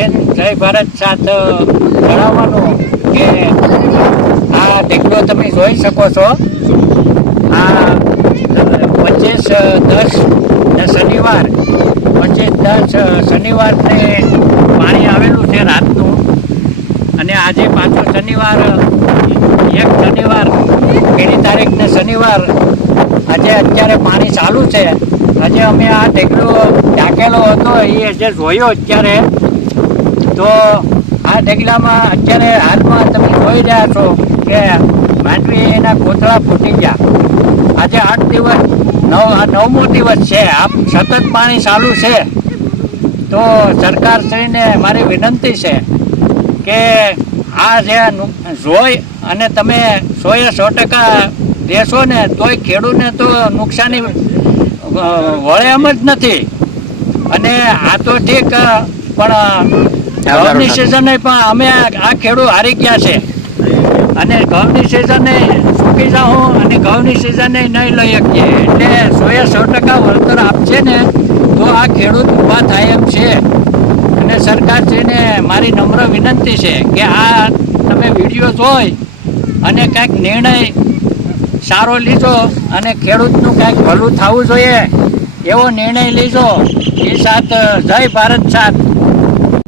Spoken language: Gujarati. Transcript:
જય ભારત સાથ જણાવવાનું કે આ ઢેકલો તમે જોઈ શકો છો. આ 25/10 શનિવાર 25/10 શનિવારને પાણી આવેલું છે રાતનું. અને આજે પાછો શનિવાર, એક શનિવાર પેલી તારીખને શનિવાર, આજે અત્યારે પાણી ચાલુ છે. આજે અમે આ ઢેકલો ઢાંકેલો હતો એ જે જોયો અત્યારે, તો આ ઢેકલામાં અત્યારે હાલમાં તમે જોઈ રહ્યા છો કે માંડવી એના કોથળા ફૂટી ગયા. આજે 8 દિવસ, 9મો દિવસ છે, આ સતત પાણી ચાલુ છે. તો સરકારશ્રીને મારી વિનંતી છે કે આ જે જોઈ અને તમે 100% દેશો ને તોય ખેડૂતને તો નુકસાની વળે એમ જ નથી. અને આ તો ઠીક, પણ ઘઉંની સિઝને પણ અમે આ ખેડૂત હારી ગયા છે. અને ઘઉંની સિઝને ચૂકી જાઉં અને ઘઉંની સિઝને નહીં લઈ શકીએ, એટલે 100% વળતર આપશે ને તો આ ખેડૂત ઊભા થાય એમ છે. અને સરકારશ્રીને મારી નમ્ર વિનંતી છે કે આ તમે વિડીયો જોઈ અને કાંઈક નિર્ણય સારો લીધો અને ખેડૂતનું કાંઈક ભલું થવું જોઈએ એવો નિર્ણય લીધો. એ સાથ જય ભારત સાથ.